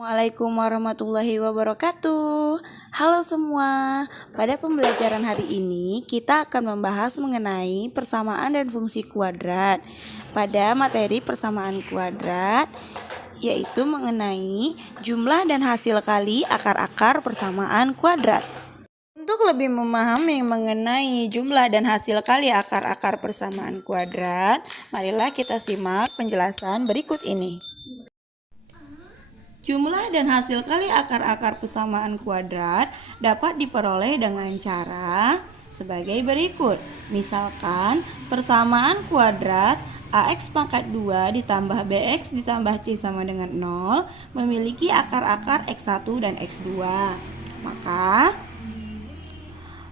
Assalamualaikum warahmatullahi wabarakatuh. Halo semua, pada pembelajaran hari ini kita akan membahas mengenai persamaan dan fungsi kuadrat. Pada materi persamaan kuadrat, yaitu mengenai jumlah dan hasil kali akar-akar persamaan kuadrat. Untuk lebih memahami mengenai jumlah dan hasil kali akar-akar persamaan kuadrat, marilah kita simak penjelasan berikut ini. Jumlah dan hasil kali akar-akar persamaan kuadrat dapat diperoleh dengan cara sebagai berikut. Misalkan persamaan kuadrat AX pangkat 2 ditambah BX ditambah C sama dengan 0 memiliki akar-akar X1 dan X2. Maka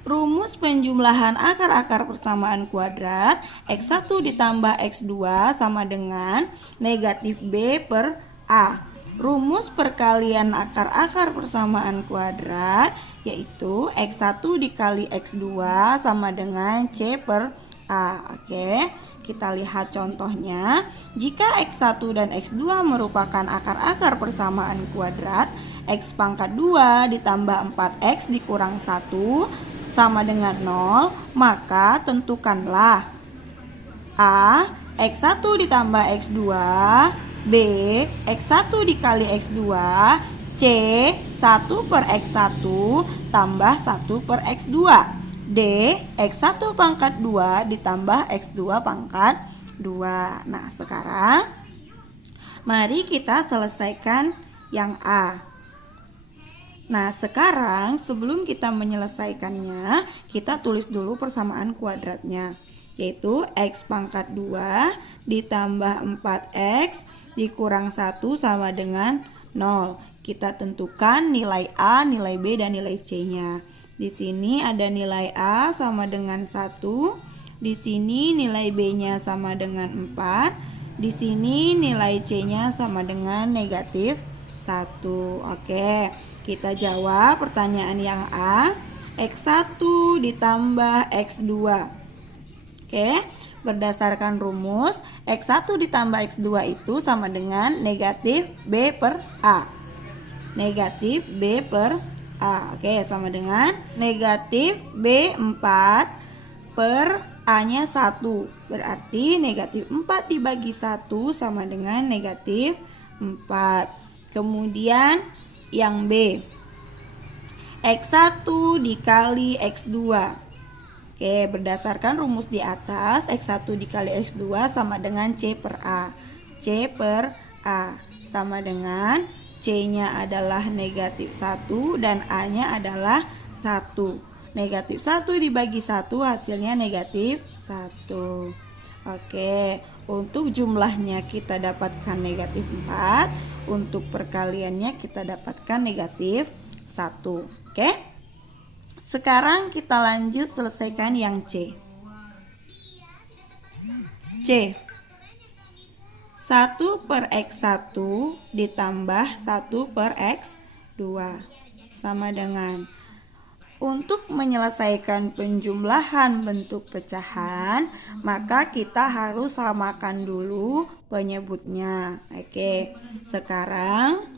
rumus penjumlahan akar-akar persamaan kuadrat X1 ditambah X2 sama dengan negatif B per A. Rumus perkalian akar-akar persamaan kuadrat yaitu X1 dikali X2 sama dengan C per A. Oke, kita lihat contohnya. Jika X1 dan X2 merupakan akar-akar persamaan kuadrat, X pangkat 2 ditambah 4X dikurang 1 sama dengan 0, maka tentukanlah A. X1 ditambah X2, B. X1 dikali X2, C. 1 per X1 tambah 1 per X2, D. X1 pangkat 2 ditambah X2 pangkat 2. Nah, sekarang mari kita selesaikan yang A. Nah, sekarang sebelum kita menyelesaikannya, kita tulis dulu persamaan kuadratnya, yaitu X pangkat 2 ditambah 4X dikurang 1 sama dengan 0. Kita tentukan nilai A, nilai B, dan nilai C-nya. Di sini ada nilai A sama dengan 1. Di sini nilai B-nya sama dengan 4. Di sini nilai C-nya sama dengan negatif 1. Oke, kita jawab pertanyaan yang A. X1 ditambah X2. Oke, berdasarkan rumus X1 ditambah X2 itu sama dengan negatif B per A. Negatif B per A. Oke, sama dengan negatif B4 per A-nya 1. Berarti negatif 4 dibagi 1 sama dengan negatif 4. Kemudian yang B, X1 dikali X2. Oke, berdasarkan rumus di atas, X1 dikali X2 sama dengan C per A. C per A sama dengan C-nya adalah negatif 1 dan A-nya adalah 1. Negatif 1 dibagi 1 hasilnya negatif 1. Oke, untuk jumlahnya kita dapatkan negatif 4. Untuk perkaliannya kita dapatkan negatif 1. Oke. Sekarang kita lanjut selesaikan yang C. C. 1 per X1 ditambah 1 per X2 sama dengan. Untuk menyelesaikan penjumlahan bentuk pecahan, maka kita harus samakan dulu penyebutnya. Oke, sekarang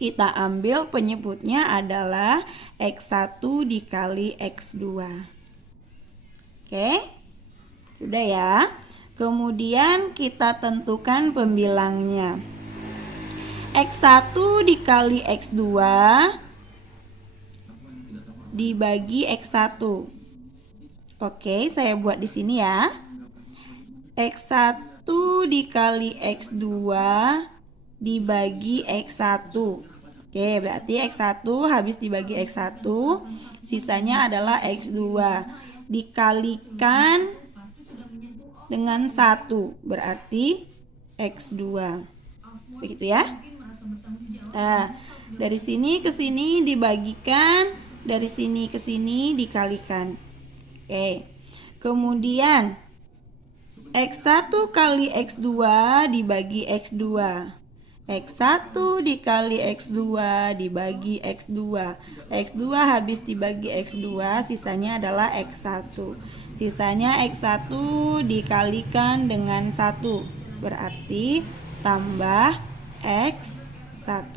kita ambil penyebutnya adalah X1 dikali X2. Oke, sudah ya. Kemudian kita tentukan pembilangnya. X1 dikali X2 dibagi X1. Oke, saya buat di sini ya. X1 dikali X2 dibagi X1. Oke, berarti X1 habis dibagi X1, sisanya adalah X2 dikalikan dengan 1, berarti X2. Begitu ya. Nah, dari sini ke sini dibagikan, dari sini ke sini dikalikan. Oke. Kemudian X1 kali X2 dibagi X2. X1 dikali X2 dibagi X2. X2 habis dibagi X2, sisanya adalah X1. Sisanya X1 dikalikan dengan 1, berarti tambah X1. X1.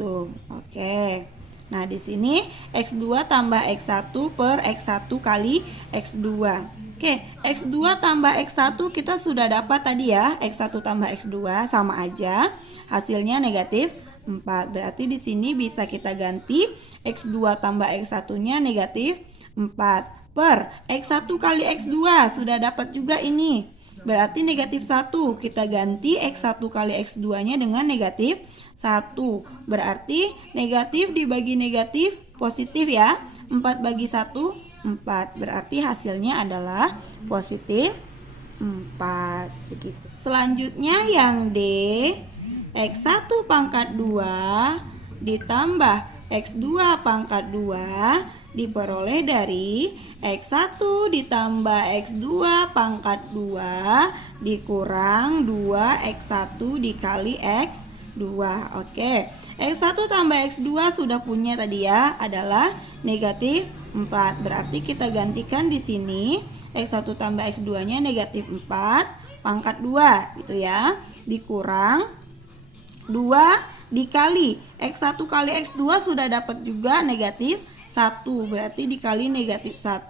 Oke. Nah, di sini X2 tambah X1 per X1 kali X2. Oke, X2 tambah X1 kita sudah dapat tadi ya. X1 tambah X2 sama aja. Hasilnya negatif 4. Berarti di sini bisa kita ganti X2 tambah X1-nya negatif 4 per X1 kali X2. Sudah dapat juga ini. Berarti negatif 1. Kita ganti X1 kali X2-nya dengan negatif 1. Berarti negatif dibagi negatif positif ya. 4 bagi 1, 4. Berarti hasilnya adalah positif 4. Begitu. Selanjutnya yang D, X1 pangkat 2 ditambah X2 pangkat 2 diperoleh dari X1 ditambah X2 pangkat 2 dikurang 2X1 dikali X2. Oke, X1 tambah X2 sudah punya tadi ya, adalah negatif 4. Berarti kita gantikan di sini X1 tambah X2-nya negatif 4 pangkat 2 gitu ya, dikurang 2 dikali X1 kali X2 sudah dapat juga negatif 1, berarti dikali negatif 1.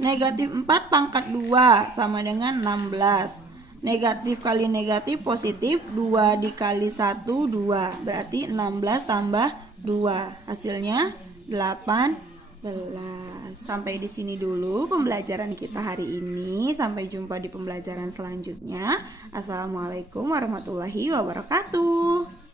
Negatif 4 pangkat 2 sama dengan 16. Negatif kali negatif positif, 2 dikali 1, 2. Berarti 16 tambah 2. Hasilnya 18. Sampai di sini dulu pembelajaran kita hari ini. Sampai jumpa di pembelajaran selanjutnya. Assalamualaikum warahmatullahi wabarakatuh.